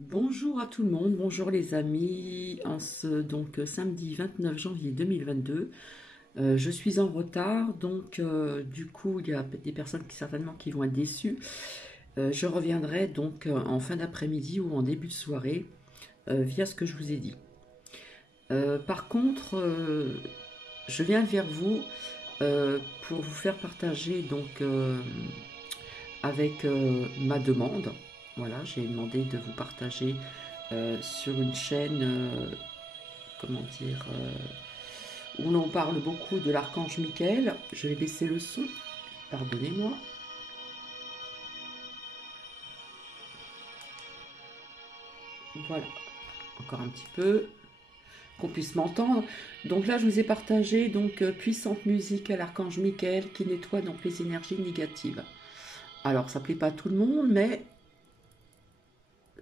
Bonjour à tout le monde, bonjour les amis, en ce samedi 29 janvier 2022. Je suis en retard, du coup il y a des personnes qui certainement qui vont être déçues. Je reviendrai en fin d'après-midi ou en début de soirée via ce que je vous ai dit. Par contre, je viens vers vous pour vous faire partager avec ma demande. Voilà, j'ai demandé de vous partager sur une chaîne, comment dire, où l'on parle beaucoup de l'archange Michael. Je vais baisser le son, pardonnez-moi. Voilà, encore un petit peu, qu'on puisse m'entendre. Donc là, je vous ai partagé puissante musique à l'archange Michael qui nettoie donc les énergies négatives. Alors, ça plaît pas à tout le monde, mais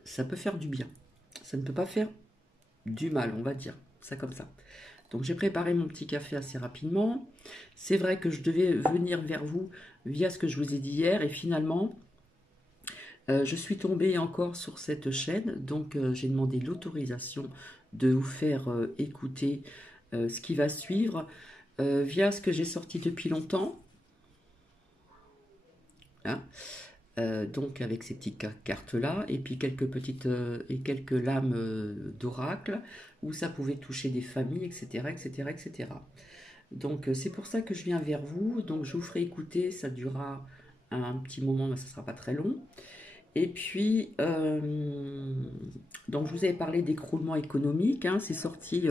ça peut faire du bien. Ça ne peut pas faire du mal, on va dire ça comme ça. Donc j'ai préparé mon petit café assez rapidement. C'est vrai que je devais venir vers vous via ce que je vous ai dit hier et finalement je suis tombée encore sur cette chaîne. J'ai demandé l'autorisation de vous faire écouter ce qui va suivre via ce que j'ai sorti depuis longtemps. Hein. Donc avec ces petites cartes là et puis quelques lames d'oracle où ça pouvait toucher des familles, etc., etc., etc. Donc c'est pour ça que je viens vers vous. Donc je vous ferai écouter, ça durera un petit moment, mais ça ne sera pas très long. Et puis, donc je vous avais parlé d'écroulement économique, hein, c'est sorti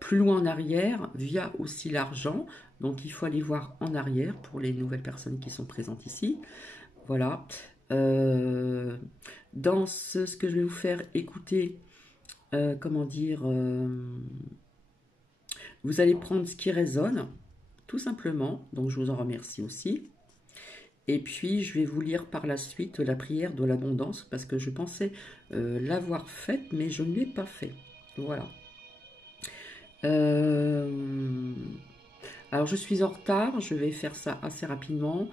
plus loin en arrière via aussi l'argent. Donc il faut aller voir en arrière pour les nouvelles personnes qui sont présentes ici. Voilà. Euh, dans ce que je vais vous faire écouter, comment dire, vous allez prendre ce qui résonne, tout simplement. Donc je vous en remercie aussi. Et puis je vais vous lire par la suite la prière de l'abondance parce que je pensais l'avoir faite, mais je ne l'ai pas fait. Voilà. Euh, Alors je suis en retard, je vais faire ça assez rapidement.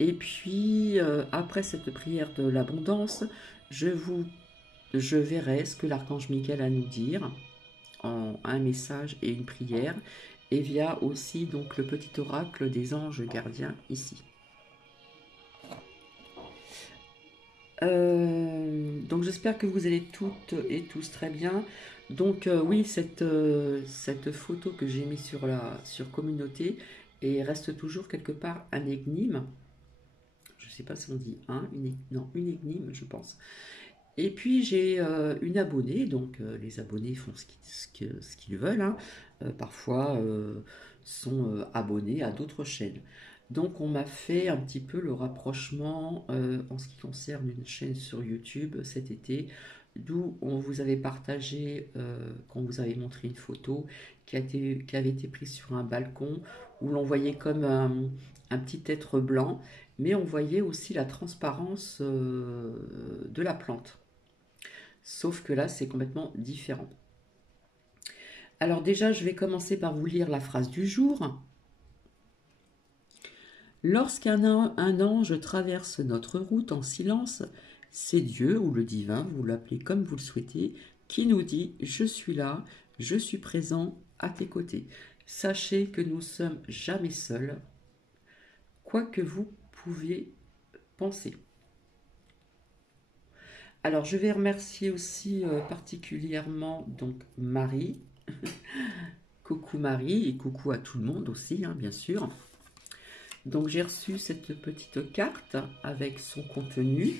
Et puis après cette prière de l'abondance, je verrai ce que l'archange Michael a à nous dire en un message et une prière, et via aussi donc le petit oracle des anges gardiens ici. Donc j'espère que vous allez toutes et tous très bien. Oui, cette photo que j'ai mise sur communauté et reste toujours quelque part un énigme. Je ne sais pas si on dit non, une énigme, je pense. Et puis j'ai une abonnée, les abonnés font ce qu'ils veulent, hein. Parfois sont abonnés à d'autres chaînes. Donc on m'a fait un petit peu le rapprochement en ce qui concerne une chaîne sur YouTube cet été, d'où on vous avait partagé, quand vous avez montré une photo qui avait été prise sur un balcon, où l'on voyait comme un petit être blanc, mais on voyait aussi la transparence de la plante. Sauf que là, c'est complètement différent. Alors déjà, je vais commencer par vous lire la phrase du jour. Un ange traverse notre route en silence, c'est Dieu ou le divin, vous l'appelez comme vous le souhaitez, qui nous dit « Je suis là, je suis présent à tes côtés ». Sachez que nous sommes jamais seuls, quoi que vous pouviez penser. Alors, je vais remercier aussi particulièrement Marie. Coucou Marie et coucou à tout le monde aussi, hein, bien sûr. Donc j'ai reçu cette petite carte avec son contenu.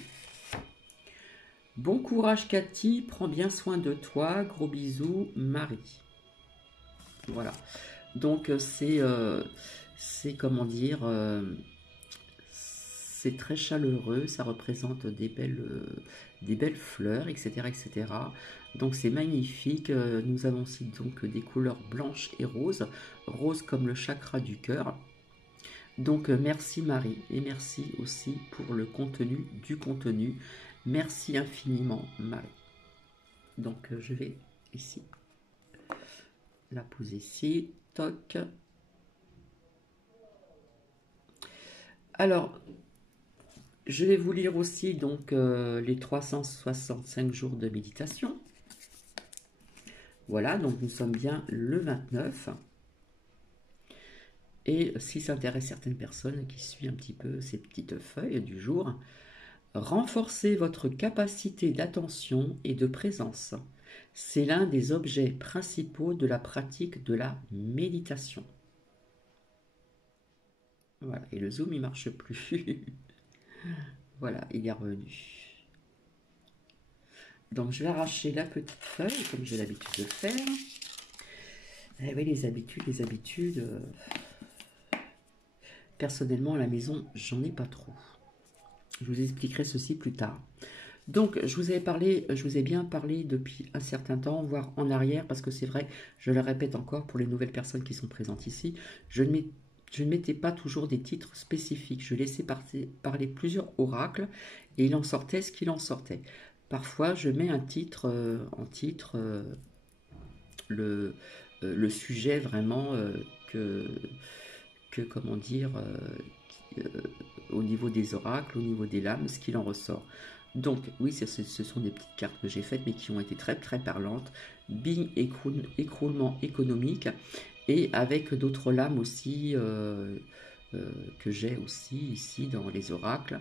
Bon courage Cathy, prends bien soin de toi, gros bisous Marie. Voilà. Donc c'est comment dire, c'est très chaleureux, ça représente des belles fleurs, etc., etc. Donc c'est magnifique. Nous avons aussi donc des couleurs blanches et roses, rose comme le chakra du cœur. Donc merci Marie et merci aussi pour le contenu du contenu. Merci infiniment Marie. Donc je vais ici la poser ici. Toc. Alors Je vais vous lire aussi donc les 365 jours de méditation. Voilà, donc nous sommes bien le 29. Et si ça intéresse certaines personnes qui suivent un petit peu ces petites feuilles du jour, renforcez votre capacité d'attention et de présence. C'est l'un des objets principaux de la pratique de la méditation. Voilà, et le zoom il marche plus. Voilà, il est revenu. Donc je vais arracher la petite feuille comme j'ai l'habitude de faire. Eh oui, les habitudes. Personnellement, à la maison, j'en ai pas trop. Je vous expliquerai ceci plus tard. Donc, je vous ai bien parlé depuis un certain temps, voire en arrière, parce que c'est vrai, je le répète encore pour les nouvelles personnes qui sont présentes ici, je ne mettais pas toujours des titres spécifiques. Je laissais parler plusieurs oracles et il en sortait ce qu'il en sortait. Parfois, je mets un titre le sujet vraiment comment dire, au niveau des oracles, au niveau des lames, ce qu'il en ressort. Donc oui, ce sont des petites cartes que j'ai faites, mais qui ont été très très parlantes. Bing, écroulement économique, et avec d'autres lames aussi que j'ai aussi ici dans les oracles,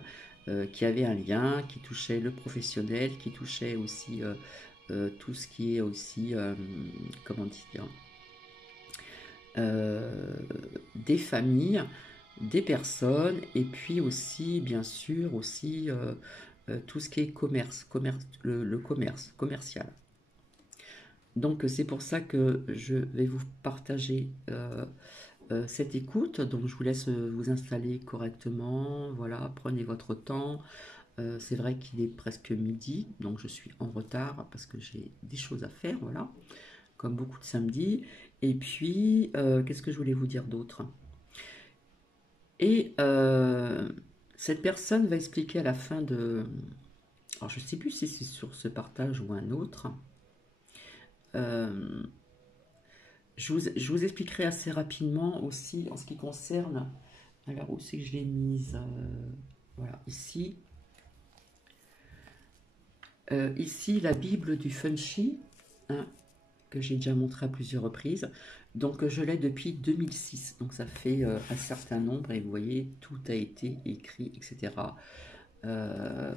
qui avaient un lien, qui touchait le professionnel, qui touchait aussi tout ce qui est aussi, comment dire, des familles, des personnes, et puis aussi, bien sûr, aussi tout ce qui est le commerce commercial. Donc c'est pour ça que je vais vous partager cette écoute. Donc je vous laisse vous installer correctement. Voilà, prenez votre temps. C'est vrai qu'il est presque midi, donc je suis en retard parce que j'ai des choses à faire, voilà, comme beaucoup de samedis. Et puis, qu'est-ce que je voulais vous dire d'autre? Et cette personne va expliquer à la fin de... Alors, je ne sais plus si c'est sur ce partage ou un autre. Euh, je vous expliquerai assez rapidement aussi en ce qui concerne... Alors, où c'est que je l'ai mise? Voilà, ici. Ici, la Bible du Funchi, hein, que j'ai déjà montré à plusieurs reprises. Donc je l'ai depuis 2006, donc ça fait un certain nombre, et vous voyez, tout a été écrit, etc. Euh,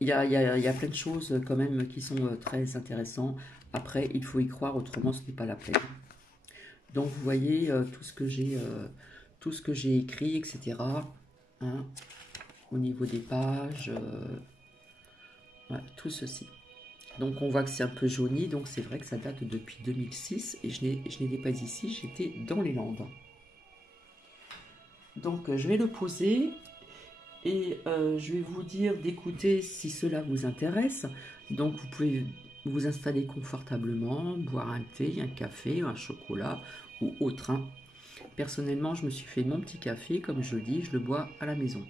il y a plein de choses quand même qui sont très intéressantes. Après, il faut y croire, autrement ce n'est pas la peine. Donc vous voyez tout ce que j'ai écrit, etc. Hein, au niveau des pages, voilà, tout ceci. Donc on voit que c'est un peu jauni, donc c'est vrai que ça date depuis 2006 et je n'étais pas ici, j'étais dans les Landes. Donc je vais le poser et je vais vous dire d'écouter si cela vous intéresse. Donc vous pouvez vous installer confortablement, boire un thé, un café, un chocolat ou autre, hein. Personnellement, je me suis fait mon petit café, comme je dis, je le bois à la maison.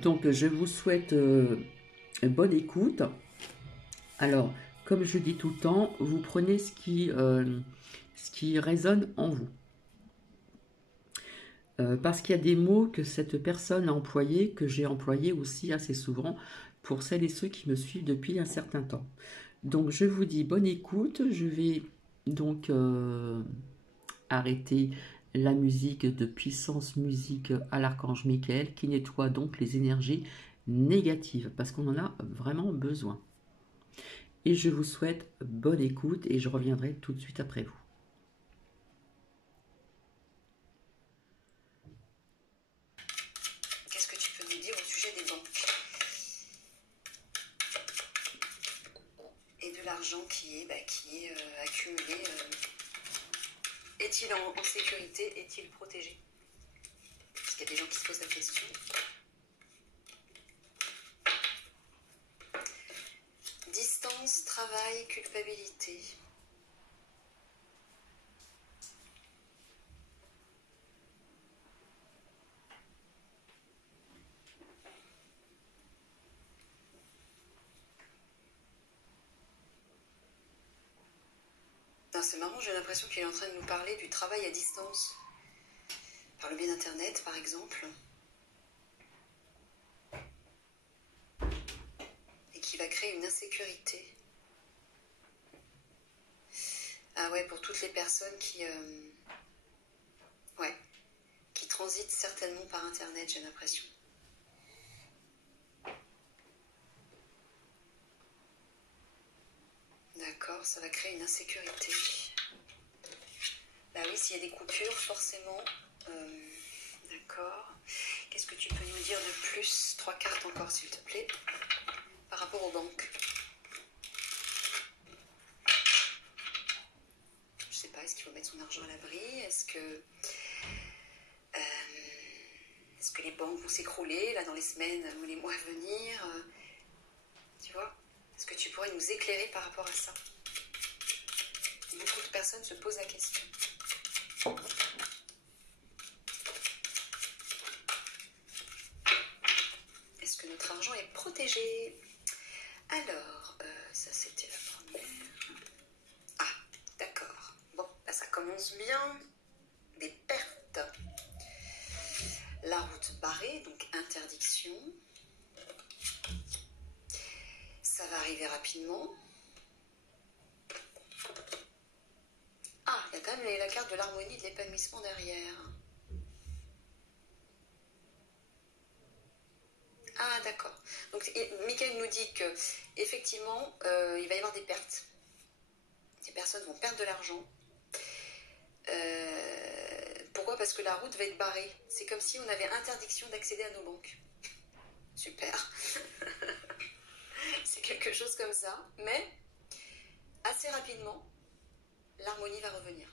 Donc je vous souhaite bonne écoute. Alors, comme je dis tout le temps, vous prenez ce qui résonne en vous. Parce qu'il y a des mots que cette personne a employés, que j'ai employés aussi assez souvent pour celles et ceux qui me suivent depuis un certain temps. Donc, je vous dis bonne écoute. Je vais donc arrêter la musique de puissance musique à l'archange Michael qui nettoie donc les énergies négatives parce qu'on en a vraiment besoin. Et je vous souhaite bonne écoute et je reviendrai tout de suite après vous. Qu'est-ce que tu peux nous dire au sujet des banques et de l'argent qui est accumulé? Est-il en sécurité? Est-il protégé? Parce qu'il y a des gens qui se posent la question. Distance, travail, culpabilité. C'est marrant, j'ai l'impression qu'il est en train de nous parler du travail à distance. par le biais d'Internet par exemple, et qui va créer une insécurité. Ah ouais, pour toutes les personnes qui transitent certainement par Internet, j'ai l'impression. D'accord, ça va créer une insécurité. Bah oui, s'il y a des coupures, forcément. D'accord. Qu'est-ce que tu peux nous dire de plus? 3 cartes encore, s'il te plaît, par rapport aux banques. Je sais pas, est-ce qu'il faut mettre son argent à l'abri? Est-ce que les banques vont s'écrouler là dans les semaines ou les mois à venir? Tu vois? Est-ce que tu pourrais nous éclairer par rapport à ça? Beaucoup de personnes se posent la question. Est-ce que notre argent est protégé? Alors, ça c'était la première. Ah, d'accord. Bon, là ça commence bien. Des pertes. La route barrée, donc interdiction. Ça va arriver rapidement. Ah, il y a quand même la carte de l'harmonie, de l'épanouissement derrière. Ah, d'accord. Donc, Michael nous dit que effectivement, il va y avoir des pertes. Ces personnes vont perdre de l'argent. Pourquoi? Parce que la route va être barrée. C'est comme si on avait interdiction d'accéder à nos banques. Super. C'est quelque chose comme ça. Mais, assez rapidement, l'harmonie va revenir.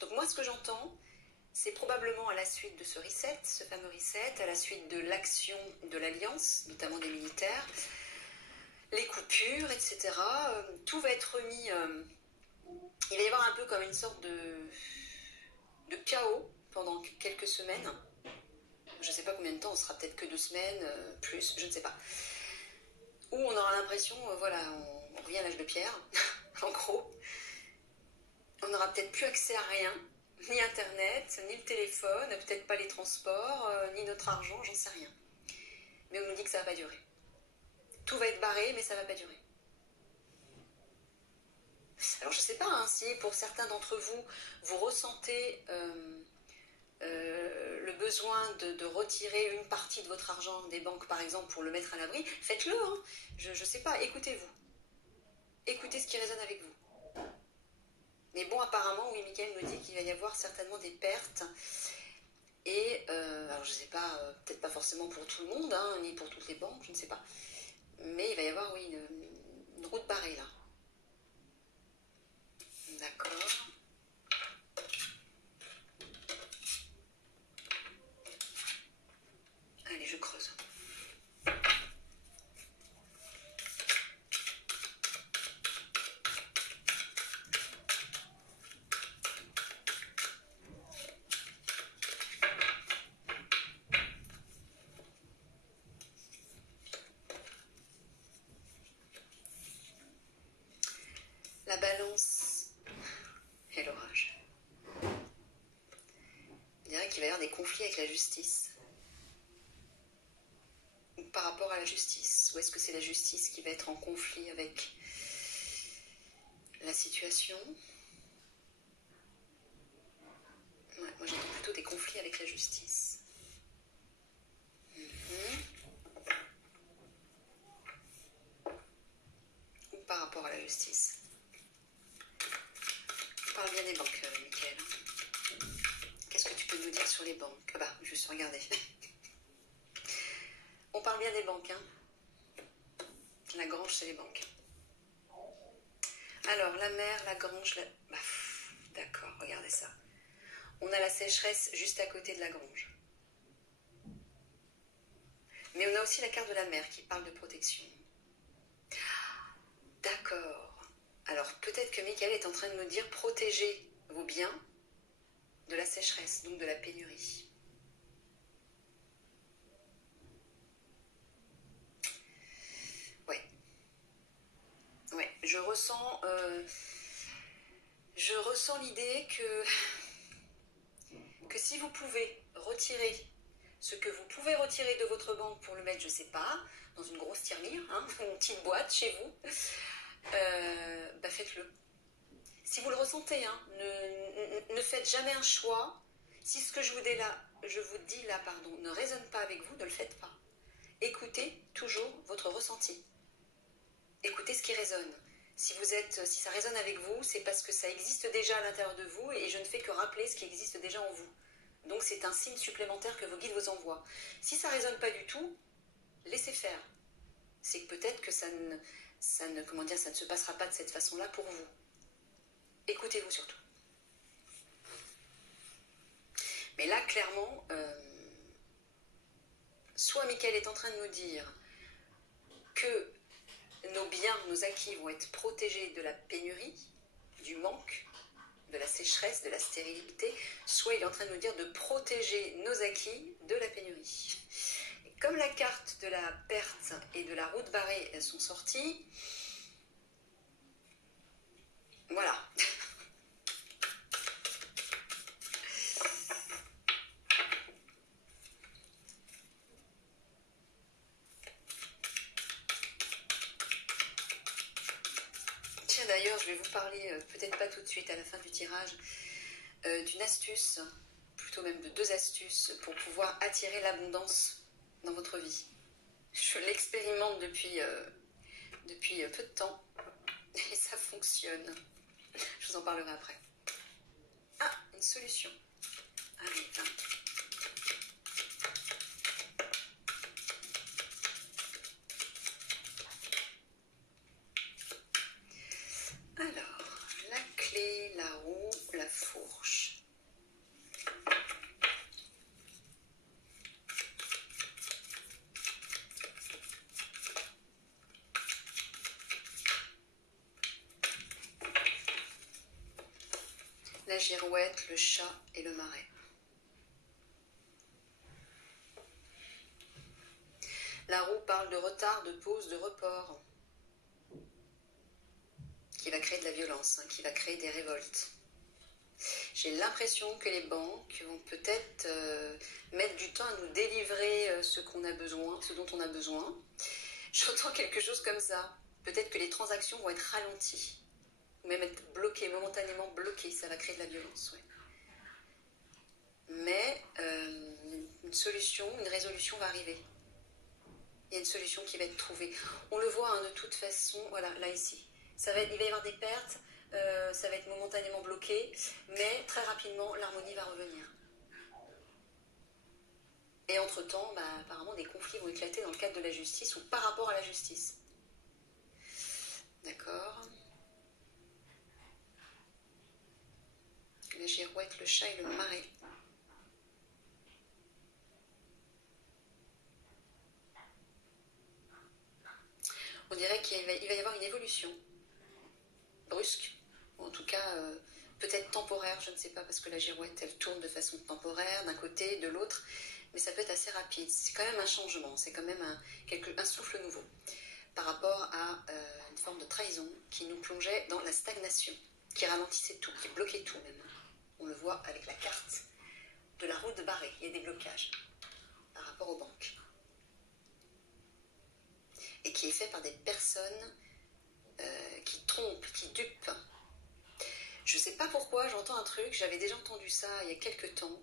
Donc moi, ce que j'entends, c'est probablement à la suite de ce reset, ce fameux reset, à la suite de l'action de l'Alliance, notamment des militaires, les coupures, etc. Tout va être remis... il va y avoir un peu comme une sorte de chaos pendant quelques semaines. Je ne sais pas combien de temps, on sera peut-être que 2 semaines, plus, je ne sais pas. Où on aura l'impression, voilà, on revient à l'âge de pierre, en gros. On n'aura peut-être plus accès à rien, ni Internet, ni le téléphone, peut-être pas les transports, ni notre argent, j'en sais rien. Mais on nous dit que ça va pas durer. Tout va être barré, mais ça va pas durer. Alors je sais pas hein, si pour certains d'entre vous, vous ressentez le besoin de retirer une partie de votre argent des banques, par exemple, pour le mettre à l'abri, faites-le. Hein. Je sais pas, écoutez-vous. Écoutez ce qui résonne avec vous. Mais bon, apparemment, oui, Mickaël nous dit qu'il va y avoir certainement des pertes. Et, alors je sais pas, peut-être pas forcément pour tout le monde, hein, ni pour toutes les banques, je ne sais pas. Mais il va y avoir, oui, une route barrée, là. D'accord. Allez, je creuse. La balance et l'orage. Je dirais qu'il va y avoir des conflits avec la justice. Ou par rapport à la justice. Ou est-ce que c'est la justice qui va être en conflit avec la situation? Ouais, moi j'entends plutôt des conflits avec la justice. Ou par rapport à la justice. On parle bien des banques, Mickaël. Qu'est-ce que tu peux nous dire sur les banques? Ah bah, juste regarder. On parle bien des banques, hein. La grange, c'est les banques. Alors, la mer, la grange, bah, d'accord, regardez ça. On a la sécheresse juste à côté de la grange. Mais on a aussi la carte de la mer qui parle de protection. D'accord. Alors, peut-être que Mickaël est en train de nous dire protégez vos biens de la sécheresse, donc de la pénurie. Ouais, je ressens que si vous pouvez retirer ce que vous pouvez retirer de votre banque pour le mettre, je ne sais pas, dans une grosse tirelire, hein, une petite boîte chez vous, bah faites-le. Si vous le ressentez, hein, ne faites jamais un choix. Si ce que je vous dis là, ne résonne pas avec vous, ne le faites pas. Écoutez toujours votre ressenti. Écoutez ce qui résonne. Si ça résonne avec vous, c'est parce que ça existe déjà à l'intérieur de vous et je ne fais que rappeler ce qui existe déjà en vous. Donc c'est un signe supplémentaire que vos guides vous envoient. Si ça ne résonne pas du tout, laissez faire. C'est que peut-être que ça ne se passera pas de cette façon-là pour vous. Écoutez-vous surtout. Mais là, clairement, soit Michael est en train de nous dire que nos biens, nos acquis vont être protégés de la pénurie, du manque, de la sécheresse, de la stérilité, soit il est en train de nous dire de protéger nos acquis de la pénurie. Et comme la carte de la perte et de la route barrée, elles sont sorties, voilà. Tiens, d'ailleurs, je vais vous parler, peut-être pas tout de suite à la fin du tirage, d'une astuce, plutôt même de 2 astuces pour pouvoir attirer l'abondance dans votre vie. Je l'expérimente depuis peu de temps et ça fonctionne. Je vous en parlerai après. Ah, une solution. Allez, viens. Alors, la clé, la roue, la fourche. La girouette, le chat et le marais. La roue parle de retard, de pause, de report, qui va créer de la violence, qui va créer des révoltes. J'ai l'impression que les banques vont peut-être mettre du temps à nous délivrer ce dont on a besoin. J'entends quelque chose comme ça. Peut-être que les transactions vont être ralenties, ou même être bloquées, momentanément bloquées. Ça va créer de la violence, ouais. Mais une résolution va arriver. Il y a une solution qui va être trouvée. On le voit de toute façon, voilà, là ici. Il va y avoir des pertes, ça va être momentanément bloqué, mais très rapidement, l'harmonie va revenir. Et entre-temps, apparemment, des conflits vont éclater dans le cadre de la justice ou par rapport à la justice. D'accord. La girouette, le chat et le marais. On dirait qu'il va y avoir une évolution brusque, ou en tout cas peut-être temporaire, je ne sais pas, parce que la girouette elle tourne de façon temporaire d'un côté, de l'autre, mais ça peut être assez rapide. C'est quand même un changement, c'est quand même un souffle nouveau par rapport à une forme de trahison qui nous plongeait dans la stagnation, qui ralentissait tout, qui bloquait tout même. On le voit avec la carte de la route barrée, il y a des blocages par rapport aux banques. Et qui est fait par des personnes qui trompent, qui dupent. Je ne sais pas pourquoi, j'entends un truc, j'avais déjà entendu ça il y a quelques temps,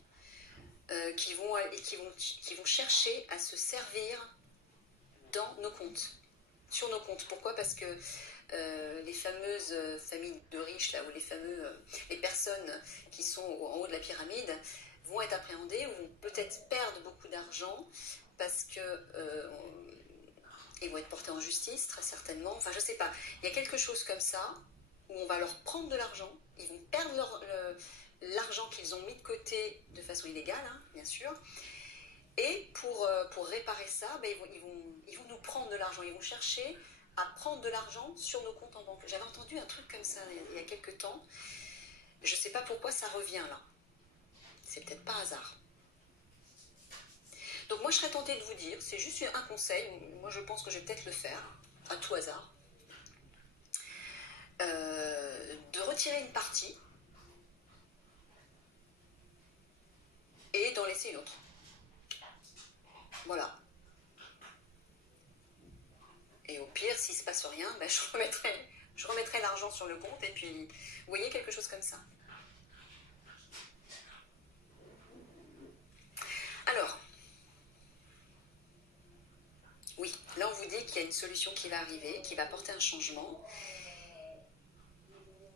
qui vont chercher à se servir dans nos comptes, sur nos comptes. Pourquoi? Parce que les fameuses familles de riches, là, ou les personnes qui sont en haut de la pyramide, vont être appréhendées ou vont peut-être perdre beaucoup d'argent parce que ils vont être portés en justice, très certainement. Enfin, je sais pas. Il y a quelque chose comme ça où on va leur prendre de l'argent. Ils vont perdre l'argent qu'ils ont mis de côté de façon illégale, bien sûr. Et pour réparer ça, ils vont nous prendre de l'argent. Ils vont chercher à prendre de l'argent sur nos comptes en banque. J'avais entendu un truc comme ça il y a quelques temps. Je sais pas pourquoi ça revient là. C'est peut-être par hasard. Donc moi je serais tentée de vous dire, c'est juste un conseil, moi je pense que je vais peut-être le faire, à tout hasard, de retirer une partie et d'en laisser une autre. Voilà. Et au pire, s'il ne se passe rien, ben, je remettrai l'argent sur le compte et puis, vous voyez, quelque chose comme ça. Alors, oui, là on vous dit qu'il y a une solution qui va arriver, qui va apporter un changement.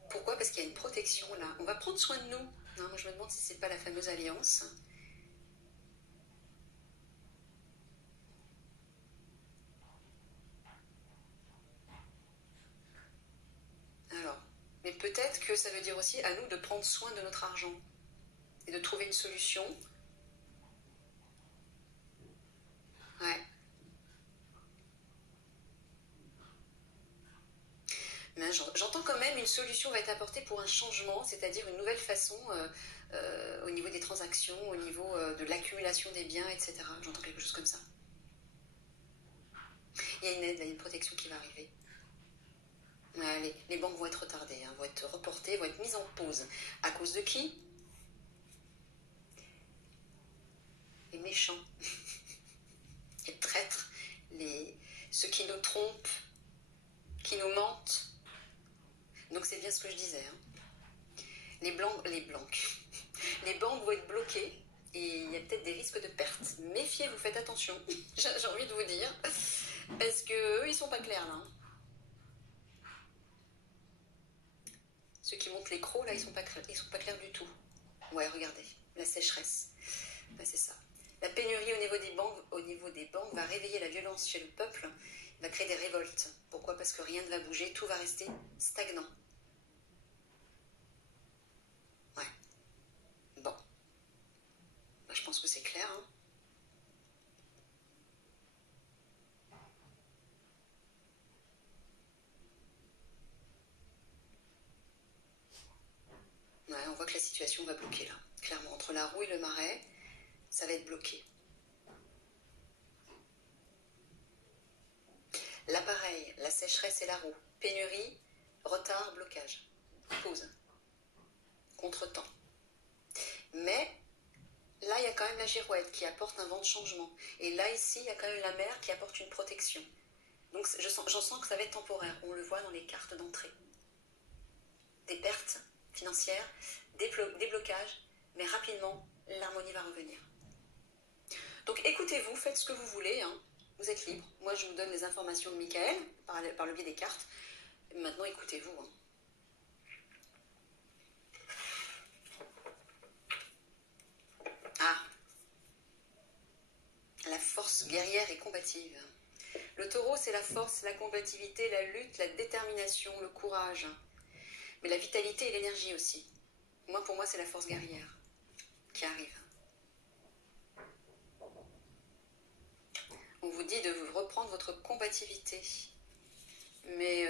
Pourquoi? Parce qu'il y a une protection là. On va prendre soin de nous. Non, moi je me demande si c'est pas la fameuse alliance. Alors, mais peut-être que ça veut dire aussi à nous de prendre soin de notre argent et de trouver une solution. Ouais. J'entends quand même une solution va être apportée pour un changement, c'est-à-dire une nouvelle façon au niveau des transactions, au niveau de l'accumulation des biens, etc. J'entends quelque chose comme ça. Il y a une aide, il y a une protection qui va arriver. Ouais, les banques vont être retardées, hein, vont être reportées, vont être mises en pause. À cause de qui? Les méchants, les traîtres, ceux qui nous trompent, qui nous mentent. Donc c'est bien ce que je disais. Hein. Les banques vont être bloquées et il y a peut-être des risques de perte. Méfiez-vous, faites attention, j'ai envie de vous dire, parce qu'eux, ils sont pas clairs là. Hein. Ceux qui montent les crocs, là, ils sont pas clairs du tout. Ouais, regardez, la sécheresse, ben, c'est ça. La pénurie au niveau des banques va réveiller la violence chez le peuple, va créer des révoltes. Pourquoi? Parce que rien ne va bouger, tout va rester stagnant. Ouais. Bon. Ben, je pense que c'est clair, hein. Ouais, on voit que la situation va bloquer là. Clairement, entre la roue et le marais, ça va être bloqué. L'appareil, la sécheresse et la roue. Pénurie, retard, blocage. Pause. Contretemps. Mais là, il y a quand même la girouette qui apporte un vent de changement. Et là, ici, il y a quand même la mer qui apporte une protection. Donc, j'en sens que ça va être temporaire. On le voit dans les cartes d'entrée. Des pertes financières, des blocages, mais rapidement, l'harmonie va revenir. Donc, écoutez-vous, faites ce que vous voulez, hein. Vous êtes libre. Moi, je vous donne les informations de Michael par le biais des cartes. Maintenant, écoutez-vous. Hein. Ah, la force guerrière et combative. Le taureau, c'est la force, la combativité, la lutte, la détermination, le courage. Mais la vitalité et l'énergie aussi. Pour moi, c'est la force guerrière qui arrive. On vous dit de reprendre votre combativité. Mais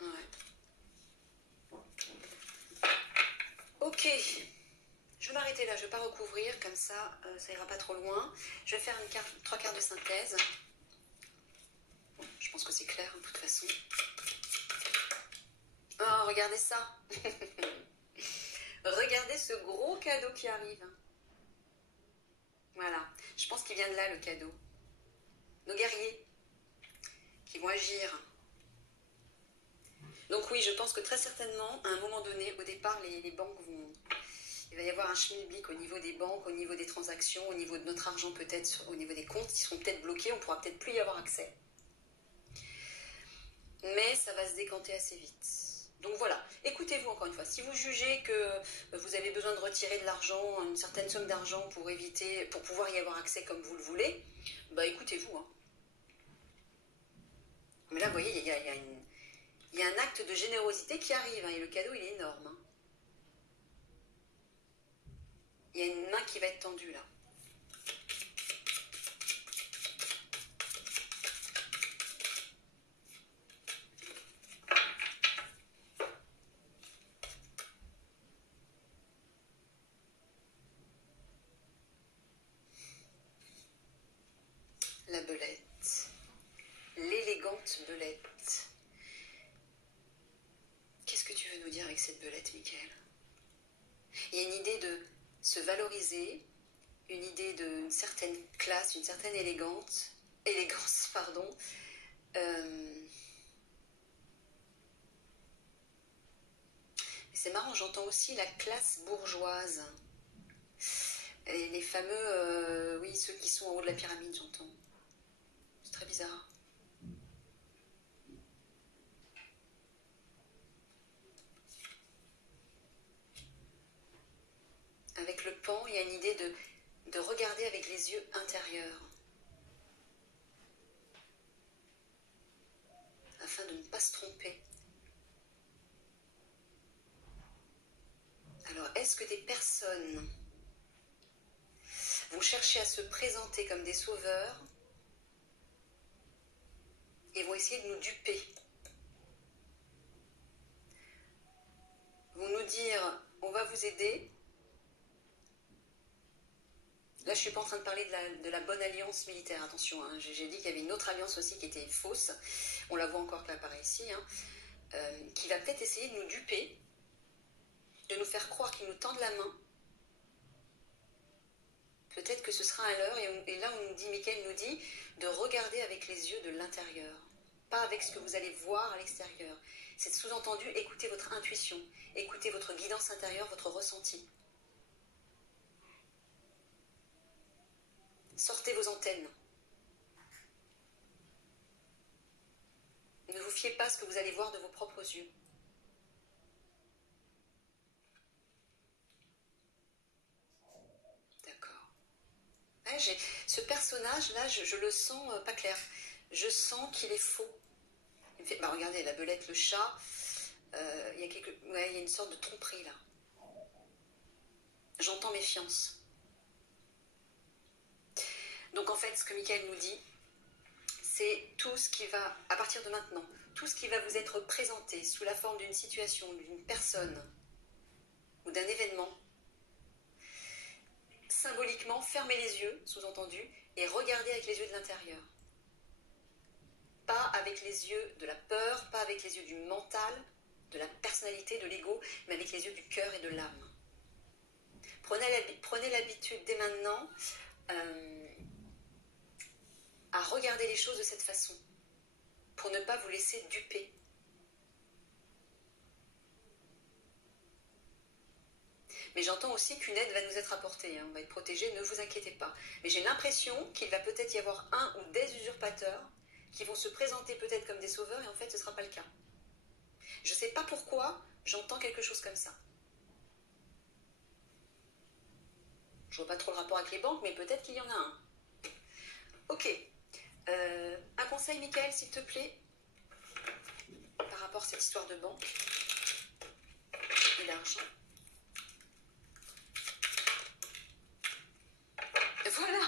ouais. Ok. Je vais m'arrêter là, je ne vais pas recouvrir, comme ça, ça ira pas trop loin. Je vais faire trois quarts de synthèse. Bon, je pense que c'est clair, de toute façon. Oh, regardez ça. Regardez ce gros cadeau qui arrive. Voilà, je pense qu'il vient de là, le cadeau. Nos guerriers qui vont agir. Donc oui, je pense que très certainement, à un moment donné, au départ, les banques vont... Il va y avoir un schmilblick au niveau des banques, au niveau des transactions, au niveau de notre argent peut-être, au niveau des comptes qui seront peut-être bloqués, on pourra peut-être plus y avoir accès. Mais ça va se décanter assez vite. Donc voilà, écoutez-vous encore une fois. Si vous jugez que vous avez besoin de retirer de l'argent, une certaine somme d'argent pour pouvoir y avoir accès comme vous le voulez, bah écoutez-vous. Hein. Mais là, vous voyez, il y a un acte de générosité qui arrive, hein, et le cadeau, il est énorme. Hein. Il y a une main qui va être tendue là. La belette. L'élégante cette belette. Qu'est-ce que tu veux nous dire avec cette belette, Michael? Il y a une idée de se valoriser, une idée d'une certaine classe, une certaine élégance, pardon. C'est marrant, j'entends aussi la classe bourgeoise. Et les fameux, oui, ceux qui sont en haut de la pyramide, j'entends. C'est très bizarre. Avec le pan, il y a une idée de regarder avec les yeux intérieurs. Afin de ne pas se tromper. Alors, est-ce que des personnes vont chercher à se présenter comme des sauveurs et vont essayer de nous duper? Vont nous dire, on va vous aider. Là, je ne suis pas en train de parler de la bonne alliance militaire, attention, hein. J'ai dit qu'il y avait une autre alliance aussi qui était fausse, on la voit encore que là, pareil ici, hein, qui va peut-être essayer de nous duper, de nous faire croire qu'ils nous tendent la main. Peut-être que ce sera un leurre, et là, Michael nous dit de regarder avec les yeux de l'intérieur, pas avec ce que vous allez voir à l'extérieur. C'est sous-entendu, écoutez votre intuition, écoutez votre guidance intérieure, votre ressenti. Sortez vos antennes. Ne vous fiez pas à ce que vous allez voir de vos propres yeux. D'accord. Ouais, ce personnage-là, je le sens pas clair. Je sens qu'il est faux. Il me fait, bah regardez, la belette, le chat, il y a une sorte de tromperie là. J'entends méfiance. Donc en fait, ce que Michael nous dit, c'est tout ce qui va, à partir de maintenant, tout ce qui va vous être présenté sous la forme d'une situation, d'une personne ou d'un événement, symboliquement, fermez les yeux, sous-entendu, et regardez avec les yeux de l'intérieur. Pas avec les yeux de la peur, pas avec les yeux du mental, de la personnalité, de l'ego, mais avec les yeux du cœur et de l'âme. Prenez l'habitude dès maintenant à regarder les choses de cette façon, pour ne pas vous laisser duper. Mais j'entends aussi qu'une aide va nous être apportée, hein, on va être protégé, ne vous inquiétez pas. Mais j'ai l'impression qu'il va peut-être y avoir un ou des usurpateurs qui vont se présenter peut-être comme des sauveurs, et en fait ce ne sera pas le cas. Je ne sais pas pourquoi, j'entends quelque chose comme ça. Je ne vois pas trop le rapport avec les banques, mais peut-être qu'il y en a un. Ok. Un conseil, Michael, s'il te plaît, par rapport à cette histoire de banque et d'argent. Voilà.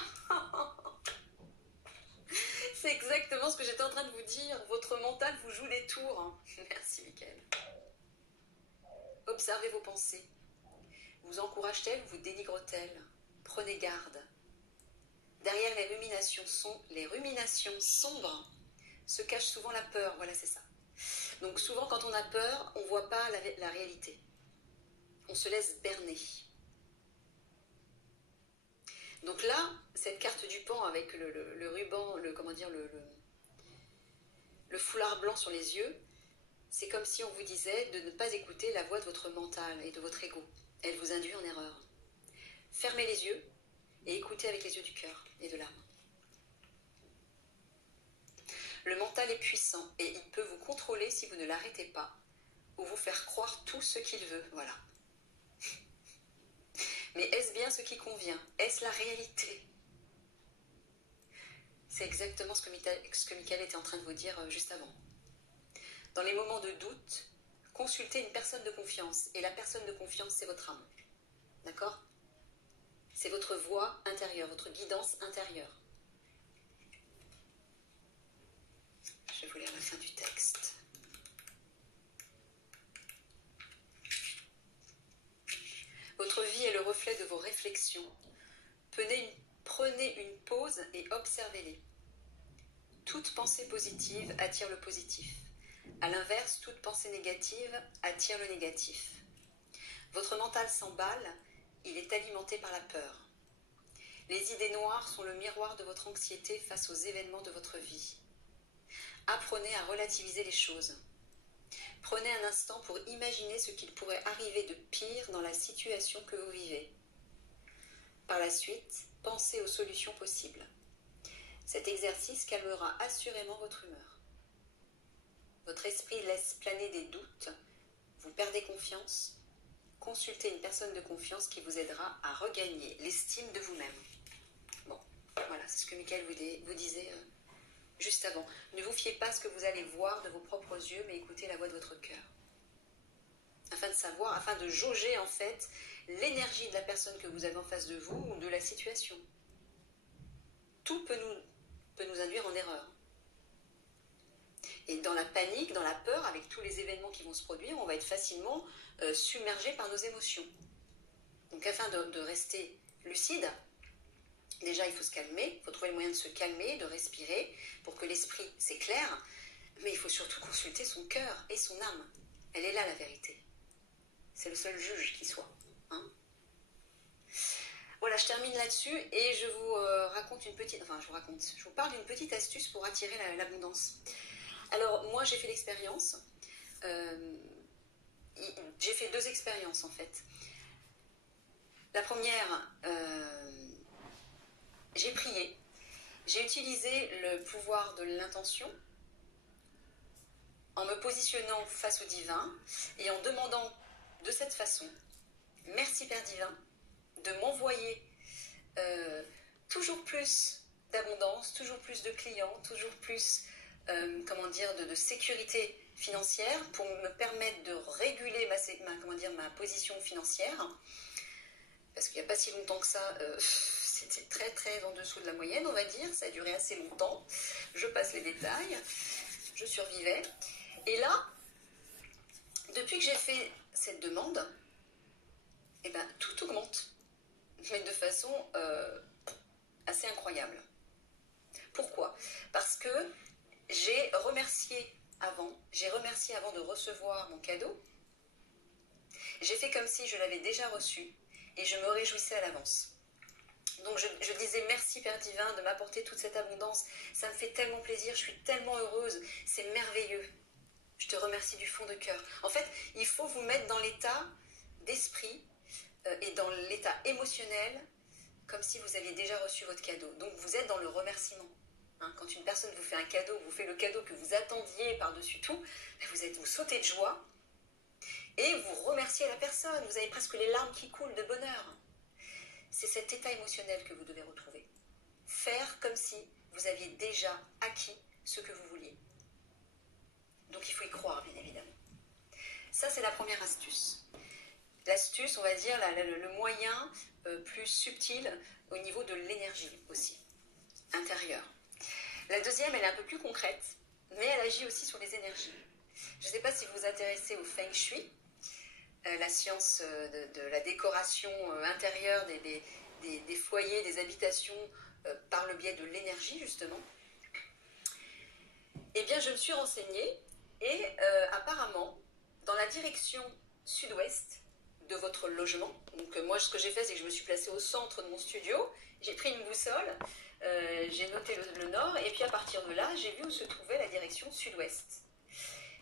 C'est exactement ce que j'étais en train de vous dire. Votre mental vous joue des tours. Merci, Michael. Observez vos pensées. Vous encourage-t-elle ou vous dénigre-t-elle? Prenez garde. Derrière les ruminations sombres se cache souvent la peur. Voilà, c'est ça. Donc souvent, quand on a peur, on ne voit pas la réalité. On se laisse berner. Donc là, cette carte du pan avec le ruban, le foulard blanc sur les yeux, c'est comme si on vous disait de ne pas écouter la voix de votre mental et de votre ego. Elle vous induit en erreur. Fermez les yeux et écoutez avec les yeux du cœur et de l'âme. Le mental est puissant et il peut vous contrôler si vous ne l'arrêtez pas ou vous faire croire tout ce qu'il veut. Voilà. Mais est-ce bien ce qui convient? Est-ce la réalité? C'est exactement ce que Michael était en train de vous dire juste avant. Dans les moments de doute, consultez une personne de confiance. Et la personne de confiance, c'est votre âme. D'accord? C'est votre voix intérieure, votre guidance intérieure. Je vais vous lire la fin du texte. Votre vie est le reflet de vos réflexions. Prenez une pause et observez-les. toute pensée positive attire le positif. A l'inverse, toute pensée négative attire le négatif. Votre mental s'emballe, il est alimenté par la peur. Les idées noires sont le miroir de votre anxiété face aux événements de votre vie. Apprenez à relativiser les choses. Prenez un instant pour imaginer ce qu'il pourrait arriver de pire dans la situation que vous vivez. Par la suite, pensez aux solutions possibles. Cet exercice calmera assurément votre humeur. Votre esprit laisse planer des doutes, vous perdez confiance. Consultez une personne de confiance qui vous aidera à regagner l'estime de vous-même. Bon, voilà, c'est ce que Michael vous disait juste avant. Ne vous fiez pas à ce que vous allez voir de vos propres yeux, mais écoutez la voix de votre cœur. Afin de savoir, afin de jauger en fait l'énergie de la personne que vous avez en face de vous ou de la situation. Tout peut nous induire en erreur. Et dans la panique, dans la peur, avec tous les événements qui vont se produire, on va être facilement submergé par nos émotions. Donc afin de rester lucide, déjà il faut se calmer, il faut trouver le moyen de se calmer, de respirer, pour que l'esprit s'éclaire, mais il faut surtout consulter son cœur et son âme. Elle est là la vérité. C'est le seul juge qui soit. Hein. Voilà, je termine là-dessus et je vous raconte une petite... Enfin, je vous parle d'une petite astuce pour attirer l'abondance. Alors, moi, j'ai fait l'expérience. J'ai fait 2 expériences, en fait. La première, j'ai prié. J'ai utilisé le pouvoir de l'intention en me positionnant face au divin et en demandant de cette façon, merci Père divin, de m'envoyer toujours plus d'abondance, toujours plus de clients, toujours plus de sécurité financière pour me permettre de réguler ma position financière. Parce qu'il n'y a pas si longtemps que ça, c'était très très en dessous de la moyenne, on va dire. Ça a duré assez longtemps. Je passe les détails. Je survivais. Et là, depuis que j'ai fait cette demande, eh ben, tout augmente. Mais de façon assez incroyable. Pourquoi ? Parce que j'ai remercié avant de recevoir mon cadeau. J'ai fait comme si je l'avais déjà reçu et je me réjouissais à l'avance. Donc je disais merci Père Divin de m'apporter toute cette abondance. Ça me fait tellement plaisir, je suis tellement heureuse, c'est merveilleux. Je te remercie du fond de cœur. En fait, il faut vous mettre dans l'état d'esprit et dans l'état émotionnel comme si vous aviez déjà reçu votre cadeau. Donc vous êtes dans le remerciement. Hein, quand une personne vous fait un cadeau, vous fait le cadeau que vous attendiez par-dessus tout, vous sautez de joie et vous remerciez la personne. Vous avez presque les larmes qui coulent de bonheur. C'est cet état émotionnel que vous devez retrouver. Faire comme si vous aviez déjà acquis ce que vous vouliez. Donc il faut y croire, bien évidemment. Ça, c'est la première astuce. L'astuce, on va dire, le moyen plus subtil au niveau de l'énergie aussi, intérieure. La deuxième, elle est un peu plus concrète, mais elle agit aussi sur les énergies. Je ne sais pas si vous vous intéressez au Feng Shui, la science de la décoration intérieure des foyers, des habitations, par le biais de l'énergie, justement. Eh bien, je me suis renseignée et apparemment, dans la direction sud-ouest de votre logement, donc moi, ce que j'ai fait, c'est que je me suis placée au centre de mon studio, j'ai pris une boussole, j'ai noté le nord, et puis à partir de là, j'ai vu où se trouvait la direction sud-ouest.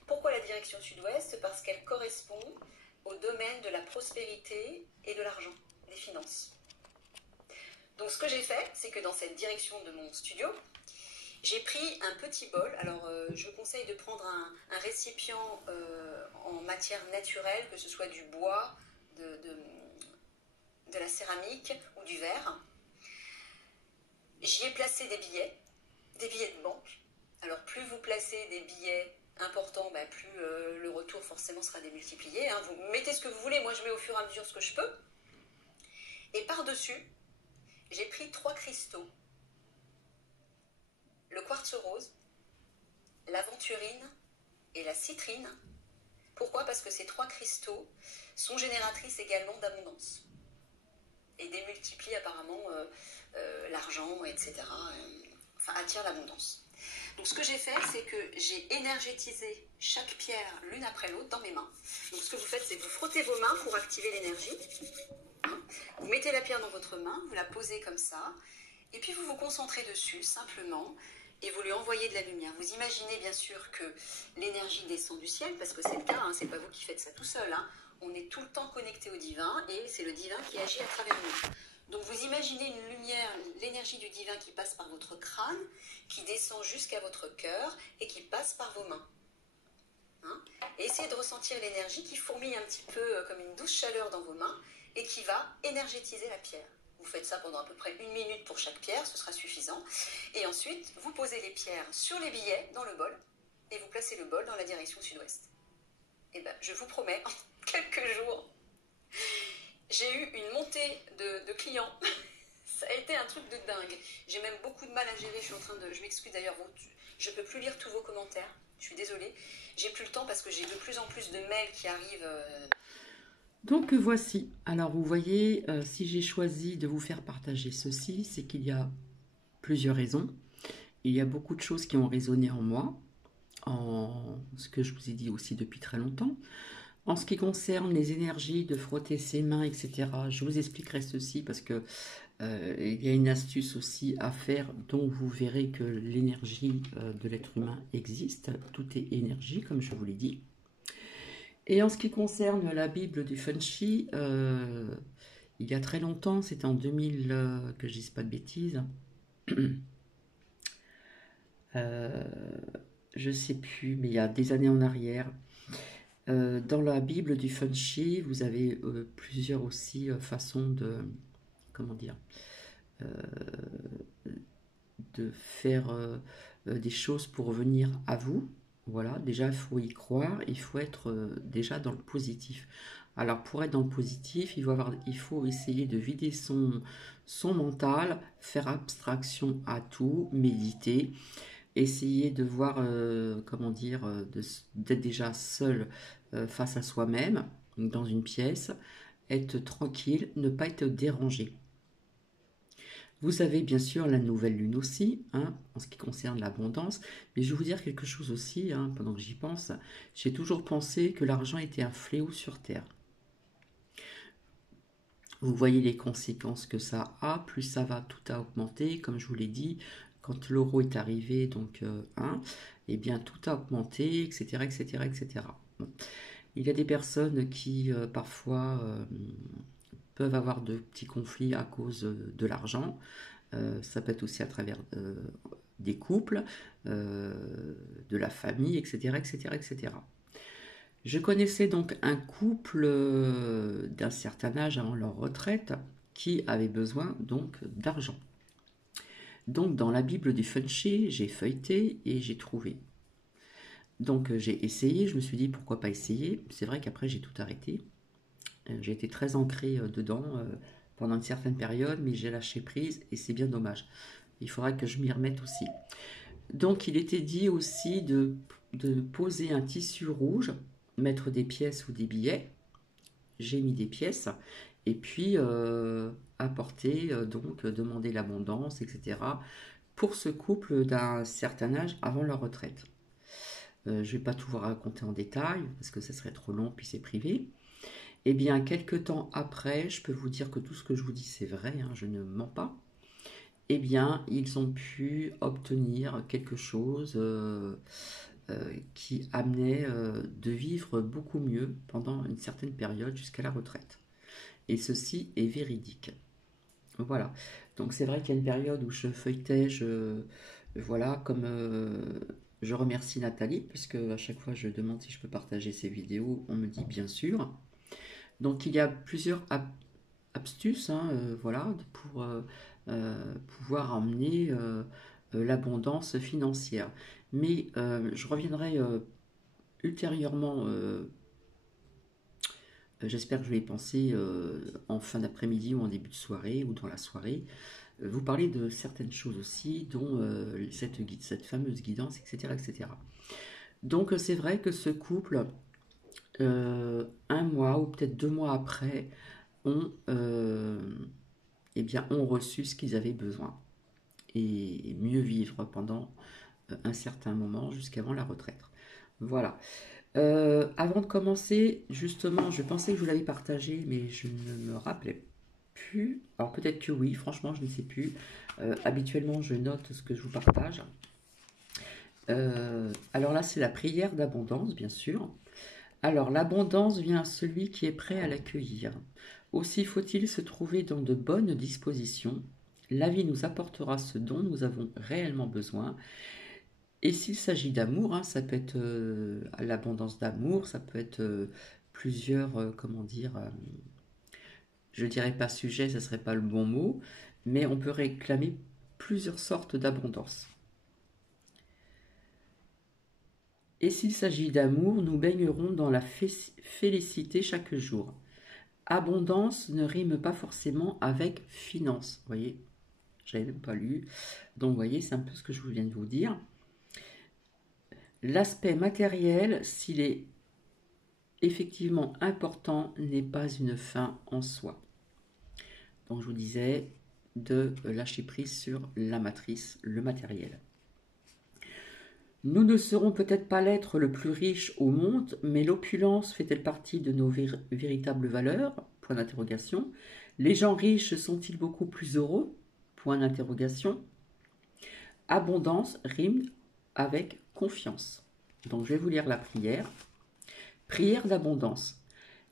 Pourquoi la direction sud-ouest ? Parce qu'elle correspond au domaine de la prospérité et de l'argent, des finances. Donc ce que j'ai fait, c'est que dans cette direction de mon studio, j'ai pris un petit bol. Alors je conseille de prendre un récipient en matière naturelle, que ce soit du bois, de la céramique ou du verre. J'y ai placé des billets de banque. Alors plus vous placez des billets importants, plus le retour forcément sera démultiplié. Hein. Vous mettez ce que vous voulez, moi je mets au fur et à mesure ce que je peux. Et par-dessus, j'ai pris 3 cristaux. Le quartz rose, l'aventurine et la citrine. Pourquoi ? Parce que ces 3 cristaux sont génératrices également d'abondance. Et démultiplient apparemment l'argent, etc. Enfin, attirent l'abondance. Donc ce que j'ai fait, c'est que j'ai énergétisé chaque pierre l'une après l'autre dans mes mains. Donc ce que vous faites, c'est que vous frottez vos mains pour activer l'énergie. Vous mettez la pierre dans votre main, vous la posez comme ça, et puis vous vous concentrez dessus simplement, et vous lui envoyez de la lumière. Vous imaginez bien sûr que l'énergie descend du ciel, parce que c'est le cas, hein, c'est pas vous qui faites ça tout seul. Hein. On est tout le temps connecté au divin, et c'est le divin qui agit à travers nous. Donc vous imaginez une lumière, l'énergie du divin qui passe par votre crâne, qui descend jusqu'à votre cœur, et qui passe par vos mains. Hein, et essayez de ressentir l'énergie qui fourmille un petit peu comme une douce chaleur dans vos mains, et qui va énergétiser la pierre. Vous faites ça pendant à peu près 1 minute pour chaque pierre, ce sera suffisant. Et ensuite, vous posez les pierres sur les billets dans le bol et vous placez le bol dans la direction sud-ouest. Et bien, je vous promets, en quelques jours, j'ai eu une montée de clients. Ça a été un truc de dingue. J'ai même beaucoup de mal à gérer. Je m'excuse d'ailleurs, je ne peux plus lire tous vos commentaires. Je suis désolée. J'ai plus le temps parce que j'ai de plus en plus de mails qui arrivent. Donc voici, alors vous voyez, si j'ai choisi de vous faire partager ceci, c'est qu'il y a plusieurs raisons. Il y a beaucoup de choses qui ont résonné en moi, en ce que je vous ai dit aussi depuis très longtemps. En ce qui concerne les énergies, de frotter ses mains, etc., je vous expliquerai ceci parce que il y a une astuce aussi à faire dont vous verrez que l'énergie de l'être humain existe. Tout est énergie, comme je vous l'ai dit. Et en ce qui concerne la Bible du Feng Shui, il y a très longtemps, c'était en 2000, que je dise pas de bêtises, je sais plus, mais il y a des années en arrière, dans la Bible du Feng Shui, vous avez plusieurs aussi façons de, comment dire, de faire des choses pour venir à vous. Voilà, déjà il faut y croire, il faut être déjà dans le positif. Alors pour être dans le positif, il faut essayer de vider son mental, faire abstraction à tout, méditer, essayer de voir, comment dire, d'être déjà seul face à soi-même, dans une pièce, être tranquille, ne pas être dérangé. Vous avez bien sûr la nouvelle lune aussi, hein, en ce qui concerne l'abondance, mais je vais vous dire quelque chose aussi, hein, pendant que j'y pense, j'ai toujours pensé que l'argent était un fléau sur Terre. Vous voyez les conséquences que ça a, plus ça va, tout a augmenté, comme je vous l'ai dit, quand l'euro est arrivé, donc, hein, eh bien tout a augmenté, etc., etc., etc. Bon. Il y a des personnes qui, parfois, peuvent avoir de petits conflits à cause de l'argent. Ça peut être aussi à travers des couples, de la famille, etc., etc., etc. Je connaissais donc un couple d'un certain âge avant leur retraite qui avait besoin donc d'argent. Donc dans la Bible du Feng Shui, j'ai feuilleté et j'ai trouvé. Donc j'ai essayé, je me suis dit pourquoi pas essayer. C'est vrai qu'après j'ai tout arrêté. J'ai été très ancrée dedans pendant une certaine période, mais j'ai lâché prise et c'est bien dommage. Il faudra que je m'y remette aussi. Donc il était dit aussi de poser un tissu rouge, mettre des pièces ou des billets. J'ai mis des pièces et puis apporter, donc demander l'abondance, etc. pour ce couple d'un certain âge avant leur retraite. Je ne vais pas tout vous raconter en détail parce que ça serait trop long puis c'est privé. Eh bien, quelques temps après, je peux vous dire que tout ce que je vous dis, c'est vrai, hein, je ne mens pas. Eh bien, ils ont pu obtenir quelque chose qui amenait de vivre beaucoup mieux pendant une certaine période jusqu'à la retraite. Et ceci est véridique. Voilà. Donc c'est vrai qu'il y a une période où je feuilletais, voilà, comme je remercie Nathalie, puisque à chaque fois je demande si je peux partager ces vidéos, on me dit bien sûr. Donc il y a plusieurs astuces, hein, voilà, pour pouvoir emmener l'abondance financière. Mais je reviendrai ultérieurement, j'espère que je vais y penser en fin d'après-midi ou en début de soirée ou dans la soirée, vous parler de certaines choses aussi, dont cette fameuse guidance, etc., etc. Donc c'est vrai que ce couple, un mois ou peut-être 2 mois après, ont, eh bien, ont reçu ce qu'ils avaient besoin et mieux vivre pendant un certain moment, jusqu'avant la retraite. Voilà. Avant de commencer, justement, je pensais que je vous l'avais partagé, mais je ne me rappelais plus. Alors peut-être que oui, franchement, je ne sais plus. Habituellement, je note ce que je vous partage. Alors là, c'est la prière d'abondance, bien sûr. Alors, l'abondance vient à celui qui est prêt à l'accueillir. Aussi faut-il se trouver dans de bonnes dispositions. La vie nous apportera ce dont nous avons réellement besoin. Et s'il s'agit d'amour, hein, ça peut être l'abondance d'amour, ça peut être plusieurs, comment dire, je dirais pas sujet, ce serait pas le bon mot, mais on peut réclamer plusieurs sortes d'abondance. Et s'il s'agit d'amour, nous baignerons dans la félicité chaque jour. Abondance ne rime pas forcément avec finance. Vous voyez, j'avais même pas lu. Donc, vous voyez, c'est un peu ce que je viens de vous dire. L'aspect matériel, s'il est effectivement important, n'est pas une fin en soi. Donc, je vous disais de lâcher prise sur la matrice, le matériel. Nous ne serons peut-être pas l'être le plus riche au monde, mais l'opulence fait-elle partie de nos véritables valeurs? Point d'interrogation. Les gens riches sont-ils beaucoup plus heureux? Point d'interrogation. Abondance rime avec confiance. Donc je vais vous lire la prière. Prière d'abondance.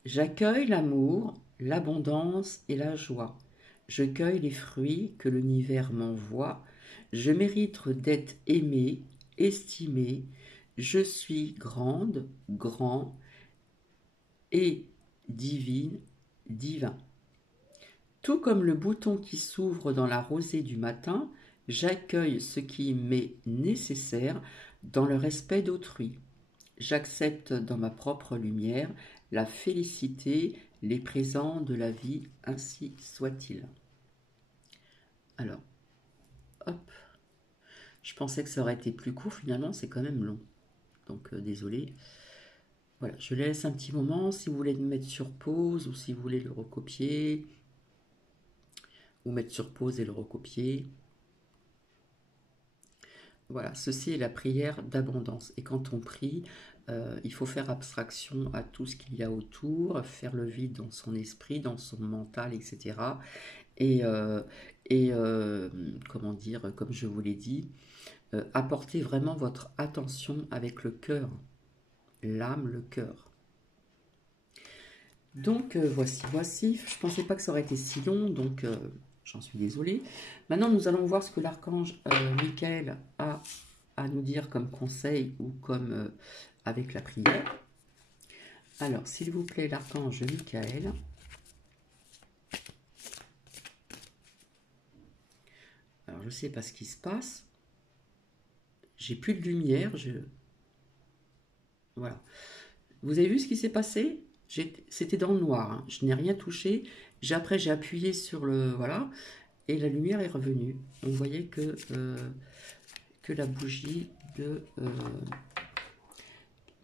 J'accueille l'amour, l'abondance et la joie. Je cueille les fruits que l'univers m'envoie. Je mérite d'être aimé, estimé. Je suis grande, grand et divine, divin. Tout comme le bouton qui s'ouvre dans la rosée du matin, j'accueille ce qui m'est nécessaire dans le respect d'autrui. J'accepte dans ma propre lumière la félicité, les présents de la vie, ainsi soit-il. Alors, hop. Je pensais que ça aurait été plus court, finalement c'est quand même long. Donc désolé. Voilà, je laisse un petit moment si vous voulez me mettre sur pause ou si vous voulez le recopier. Ou mettre sur pause et le recopier. Voilà, ceci est la prière d'abondance. Et quand on prie, il faut faire abstraction à tout ce qu'il y a autour, faire le vide dans son esprit, dans son mental, etc. Et, comment dire, comme je vous l'ai dit, apportez vraiment votre attention avec le cœur, l'âme, le cœur. Donc voici. Je ne pensais pas que ça aurait été si long, donc j'en suis désolée. Maintenant, nous allons voir ce que l'archange Michael a à nous dire comme conseil ou comme avec la prière. Alors, s'il vous plaît, l'archange Michael. Alors, je ne sais pas ce qui se passe. J'ai plus de lumière. Voilà. Vous avez vu ce qui s'est passé? C'était dans le noir. Hein. Je n'ai rien touché. Après, j'ai appuyé sur le... Voilà. Et la lumière est revenue. On voyait que la bougie de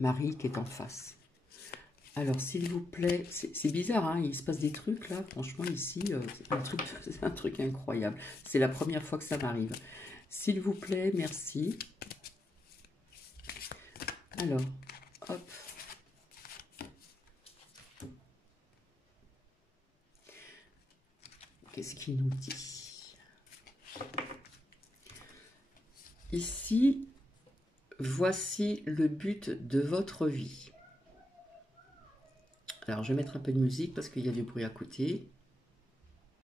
Marie qui est en face. Alors, s'il vous plaît, c'est bizarre, hein, il se passe des trucs là, franchement, ici, c'est un truc incroyable. C'est la première fois que ça m'arrive. S'il vous plaît, merci. Alors, hop. Qu'est-ce qu'il nous dit? Ici, voici le but de votre vie. Alors, je vais mettre un peu de musique parce qu'il y a du bruit à côté.